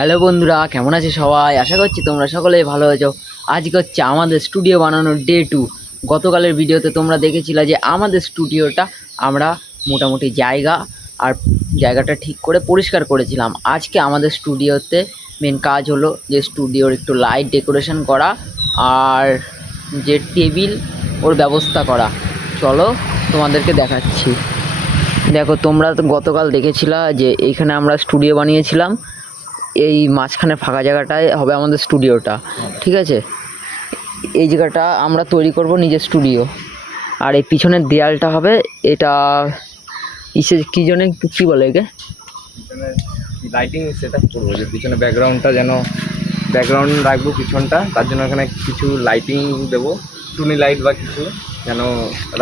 Hello বন্ধুরা, কেমন আছে সবাই? আশা করছি তোমরা সকলেই ভালো আছো। আজকে হচ্ছে আমাদের স্টুডিও বানানোর ডে 2। গতকালের ভিডিওতে তোমরা দেখেছিলে যে আমাদের স্টুডিওটা আমরা মোটামুটি জায়গাটা ঠিক করে পরিষ্কার করেছিলাম। আজকে আমাদের স্টুডিওতে মেন কাজ হলো যে স্টুডিওর একটু লাইট ডেকোরেশন করা আর যে টেবিল ওর ব্যবস্থা করা। চলো তোমাদেরকে দেখাচ্ছি। দেখো, তোমরা তো গতকাল দেখেছিলা যে এইখানে আমরা স্টুডিও বানিয়েছিলাম। এই মাঝখানে ফাঁকা জায়গাটায় হবে আমাদের স্টুডিওটা, ঠিক আছে? এই জায়গাটা আমরা তৈরি করব নিজের স্টুডিও। আর এই পিছনের দেয়ালটা হবে এটা কী জন্য কী বলে একে, পিছনে লাইটিং সেট আপ করবো, যে পিছনে ব্যাকগ্রাউন্ডটা যেন ব্যাকগ্রাউন্ড রাখবো পিছনটা, তার জন্য এখানে কিছু লাইটিং দেবো, টুনি লাইট বা কিছু, যেন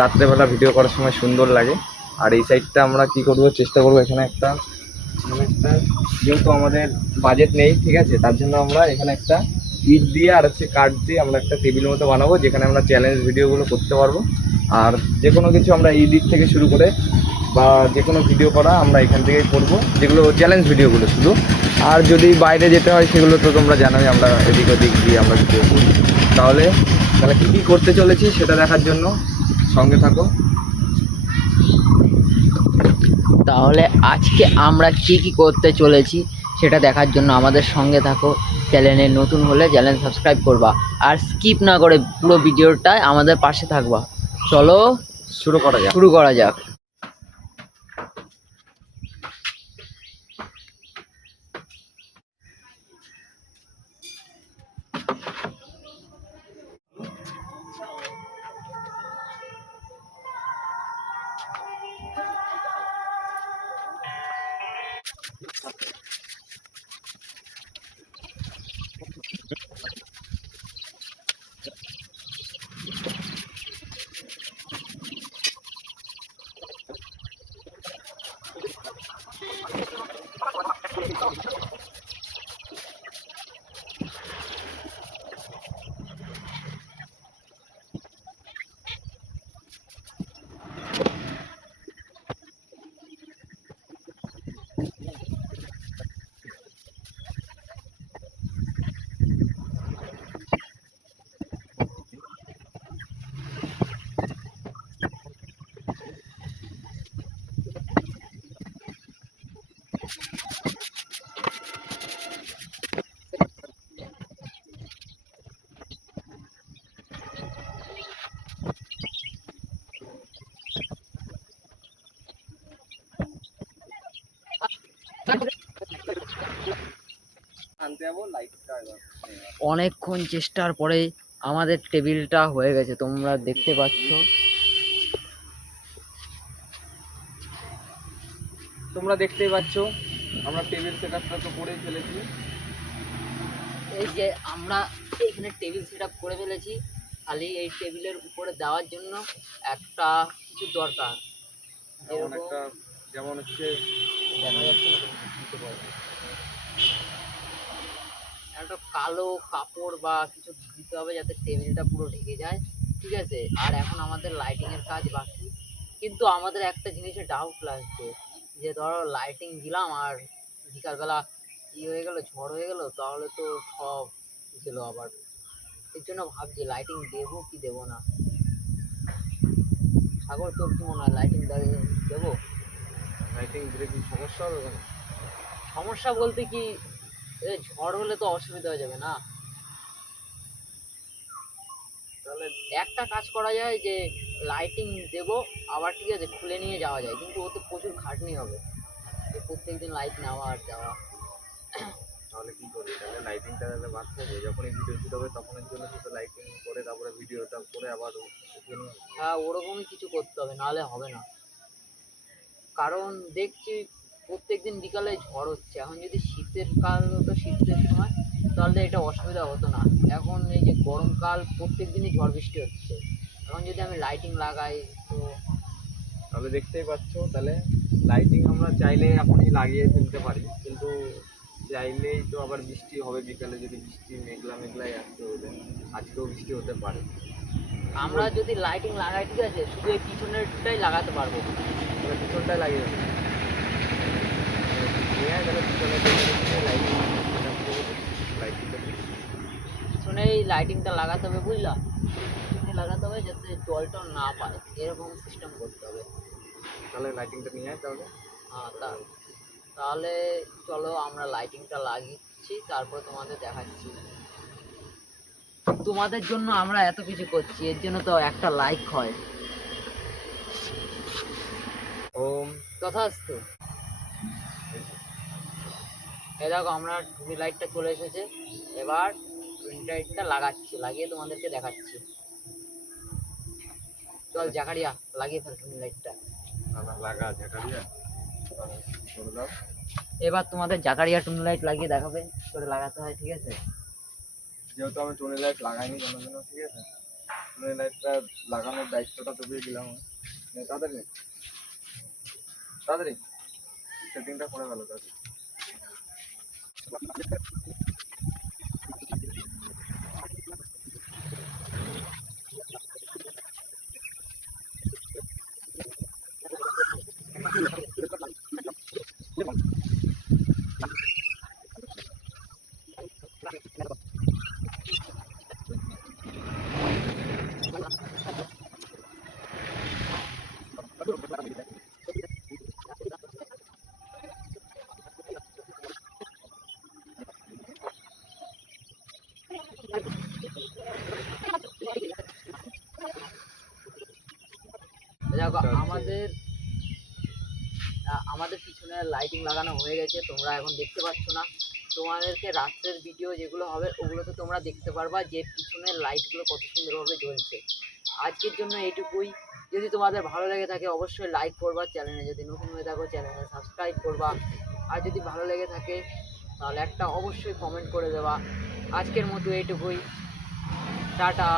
রাত্রেবেলা ভিডিও করার সময় সুন্দর লাগে। আর এই সাইডটা আমরা কি করব, চেষ্টা করবো এখানে একটা যেহেতু আমাদের বাজেট নেই, ঠিক আছে, তার জন্য আমরা এখানে একটা ইট দিয়ে আর হচ্ছে কাঠ দিয়ে আমরা একটা টেবিল মতো বানাবো, যেখানে আমরা চ্যালেঞ্জ ভিডিওগুলো করতে পারবো। আর যে কোনো কিছু আমরা এই দিক থেকে শুরু করে বা যে কোনো ভিডিও করা আমরা এখান থেকেই করবো, যেগুলো চ্যালেঞ্জ ভিডিওগুলো শুধু। আর যদি বাইরে যেতে হয় সেগুলো তো তোমরা জানোই, আমরা এদিক ওদিক দিয়ে আমরা ভিডিও করি। তাহলে কী কী করতে চলেছি সেটা দেখার জন্য সঙ্গে থাকো। তাহলে আজকে আমরা কী কী করতে চলেছি সেটা দেখার জন্য আমাদের সঙ্গে থাকো। চ্যানেলে নতুন হলে চ্যানেল সাবস্ক্রাইব করবা আর স্কিপ না করে পুরো ভিডিওটায় আমাদের পাশে থাকবা। চলো শুরু করা যাক। অনেকক্ষণ চেষ্টার পরে আমাদের টেবিলটা হয়ে গেছে, তোমরা দেখতে পাচ্ছ। আমরা টেবিল সেট আপটা তো করেই ফেলেছি। এই যে আমরা এইখানে টেবিল সেট আপ করে ফেলেছি, খালি এই টেবিলের উপরে দেওয়ার জন্য একটা কিছু দরকার। যেমন হচ্ছে দেখা যাচ্ছে না, একটা কালো কাপড় বা কিছু দিতে হবে যাতে টেবিলটা পুরো ঢেকে যায়, ঠিক আছে? আর এখন আমাদের লাইটিংয়ের কাজ বাকি, কিন্তু আমাদের একটা জিনিসে ডাউট লাগছে যে ধরো লাইটিং দিলাম আর বিকালবেলা হয়ে গেলো, ঝড় হয়ে গেলো, তাহলে তো সব গেলো আবার। এর জন্য ভাবছি লাইটিং দেবো কি দেবো না। সাগর, তোর কি মনে হয় লাইটিং দেবো? লাইটিং দিলে কি সমস্যা হবে? সমস্যা বলতে কি, ঝড় হলে তো অসুবিধা হয়ে যাবে না? তাহলে একটা কাজ করা যায় যে লাইটিং দেবো আবার, ঠিক আছে, খুলে নিয়ে যাওয়া যায়, কিন্তু ওতে প্রচুর খাটনি হবে, যে প্রত্যেকদিন লাইট নেওয়া আর যাওয়া। তাহলে কি করবি? তাহলে লাইটিংটা তাহলে বাদ হবে, যখনই ভিডিও শুট হবে তখনের জন্য শুধু লাইটিং করে তারপরে ভিডিওটা করে আবার হ্যাঁ, ওরকমই কিছু করতে হবে, নাহলে হবে না। কারণ দেখছি প্রত্যেকদিন বিকালে ঝড় হচ্ছে। এখন যদি শীতের কাল হতো, শীতের সময়, তাহলে এটা অসুবিধা হতো না। এখন এই যে গরমকাল, প্রত্যেক দিনই ঝড় বৃষ্টি হচ্ছে। এখন যদি আমি লাইটিং লাগাই তো তাহলে দেখতেই পাচ্ছ, তাহলে লাইটিং আমরা চাইলে এখনই লাগিয়ে ফেলতে পারি, কিন্তু চাইলেই তো আবার বৃষ্টি হবে বিকালে, যদি বৃষ্টি মেঘলাই আসতে হলে আজকেও বৃষ্টি হতে পারে। আমরা যদি লাইটিং লাগাই, ঠিক আছে, শুধু এই পিছনেরটাই লাগাতে পারবো, পিছনটাই লাগিয়ে দেবো। পিছনে লাইটিং এই লাইটিংটা লাগাতে হবে, বুঝলা? চুনি লাগাতে হবে যাতে জলটা না পায়, এরকম সিস্টেম করতে হবে। তাহলে লাইটিংটা নিয়ে আয় তাহলে। হ্যাঁ, তাহলে চলো আমরা লাইটিংটা লাগিয়েছি, তারপর তোমাদের দেখাচ্ছি। তোমাদের জন্য আমরা এত কিছু করছি, এর জন্য তো একটা লাইক হয়। ওম তথাস্তু। এই দেখো আমরা টুনি লাইটটা চলে এসেছে, এবার টুনি লাইটটা লাগাচ্ছি, লাগিয়ে তোমাদেরকে দেখাচ্ছি। চল জাকারিয়া লাগিয়ে ফেল টুনি লাইটটা। লাগা ঝাঁকারিয়া করে দাও। এবার তোমাদের জাকারিয়া টুনি লাইট লাগিয়ে দেখাবে করে লাগাতে হয়, ঠিক আছে? যেহেতু আমি টুনি লাইট লাগাইনি কোনোদিনও, ঠিক আছে, টুনি লাইটটা লাগানোর দায়িত্বটা তোকেই দিলাম। তাড়াতাড়ি তাড়াতাড়ি সেটিংটা করে ভালো তাড়াতাড়ি। দেখো আমাদের পিছনে লাইটিং লাগানো হয়ে গেছে, তোমরা এখন দেখতে পাচ্ছ না। তোমাদেরকে রাত্রের ভিডিও যেগুলো হবে ওগুলোতে তোমরা দেখতে পারবা যে পিছনের লাইটগুলো কত সুন্দরভাবে জ্বলছে। আজকের জন্য এইটুকুই। যদি তোমাদের ভালো লেগে থাকে অবশ্যই লাইক করবা, চ্যানেলে যদি নতুন হয়ে থাকো চ্যানেলে সাবস্ক্রাইব করবা, আর যদি ভালো লেগে থাকে তাহলে একটা অবশ্যই কমেন্ট করে দেবা। আজকের মতো এইটুকুই, টাটা।